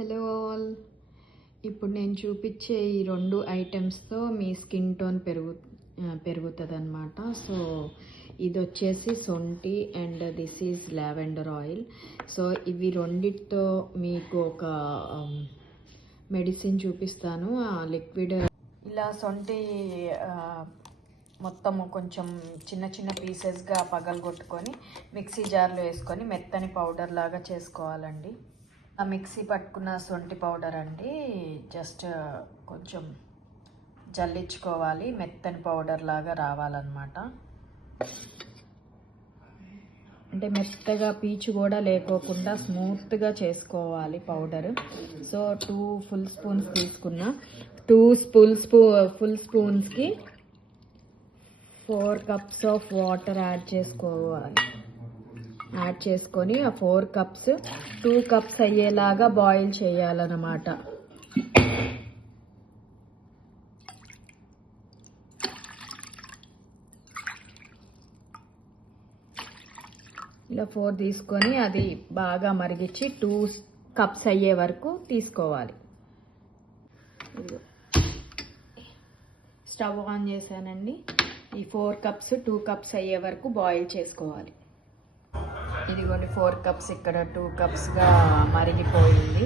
Hello all. ఇప్పుడు నేను చూపించే ఈ 2 ఐటమ్స్తో మీ స్కిన్ టోన్ పెరుగుతుంది అనమాట. సో ఇది వచ్చేసి సొంటి and this is lavender oil. So ఇవి రెండిటితో మీకు ఒక మెడిసిన్ చూపిస్తాను. ఆ లిక్విడ్ ఇలా సొంటి మొత్తము కొంచెం చిన్న చిన్న పీసెస్గా పగలగొట్టుకొని మిక్సీ జార్లో వేసుకొని మెత్తని పౌడర్ లాగా చేసుకోవాలండి. ఆ మిక్సీ పట్టుకున్న సొంటి పౌడర్ అండి, జస్ట్ కొంచెం జల్లించుకోవాలి, మెత్తని పౌడర్ లాగా రావాలన్నమాట. అంటే మెత్తగా పీచు కూడా లేకోకుండా స్మూత్గా చేసుకోవాలి పౌడర్. సో 2 ఫుల్ స్పూన్స్ తీసుకున్నా. 2 ఫుల్ స్పూన్స్కి 4 కప్స్ ఆఫ్ వాటర్ యాడ్ చేసుకోవాలి. యాడ్ చేసుకొని ఆ 4 కప్స్ 2 కప్స్ అయ్యేలాగా బాయిల్ చేయాలన్నమాట. ఇలా 4 తీసుకొని అది బాగా మరిగించి 2 కప్స్ అయ్యే వరకు తీసుకోవాలి. స్టవ్ ఆన్ చేశానండి. ఈ 4 కప్స్ 2 కప్స్ అయ్యే వరకు బాయిల్ చేసుకోవాలి. ఇదిగోండి 4 కప్స్ ఇక్కడ 2 కప్స్గా మరిగిపోయింది.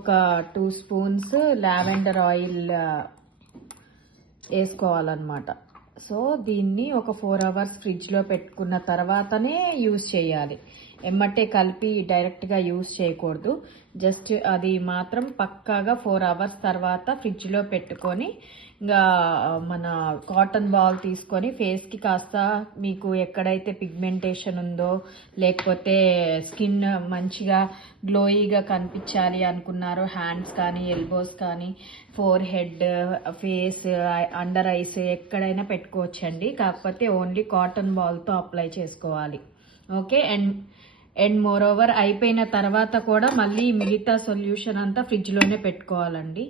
ఒక 2 స్పూన్స్ లావెండర్ ఆయిల్ వేసుకోవాలన్నమాట. సో దీన్ని ఒక 4 అవర్స్ ఫ్రిడ్జ్లో పెట్టుకున్న తర్వాతనే యూజ్ చేయాలి. ఎమ్మటే కలిపి డైరెక్ట్గా యూజ్ చేయకూడదు. జస్ట్ అది మాత్రం పక్కాగా 4 అవర్స్ తర్వాత ఫ్రిడ్జ్లో పెట్టుకొని ఇంకా మన కాటన్ బాల్ తీసుకొని ఫేస్కి కాస్త మీకు ఎక్కడైతే పిగ్మెంటేషన్ ఉందో లేకపోతే స్కిన్ మంచిగా గ్లోయిగా కనిపించాలి అనుకున్నారో హ్యాండ్స్ కానీ ఎల్బోస్ కానీ four head face under eyes ఎక్కడైనా పెట్టుకోవచ్చండి. కాకపోతే ఓన్లీ కాటన్ బాల్తో అప్లై చేసుకోవాలి. ఓకే. అండ్ మోర్ ఓవర్ అయిపోయిన తర్వాత కూడా మళ్ళీ మిగతా సొల్యూషన్ అంతా ఫ్రిడ్జ్లోనే పెట్టుకోవాలండి.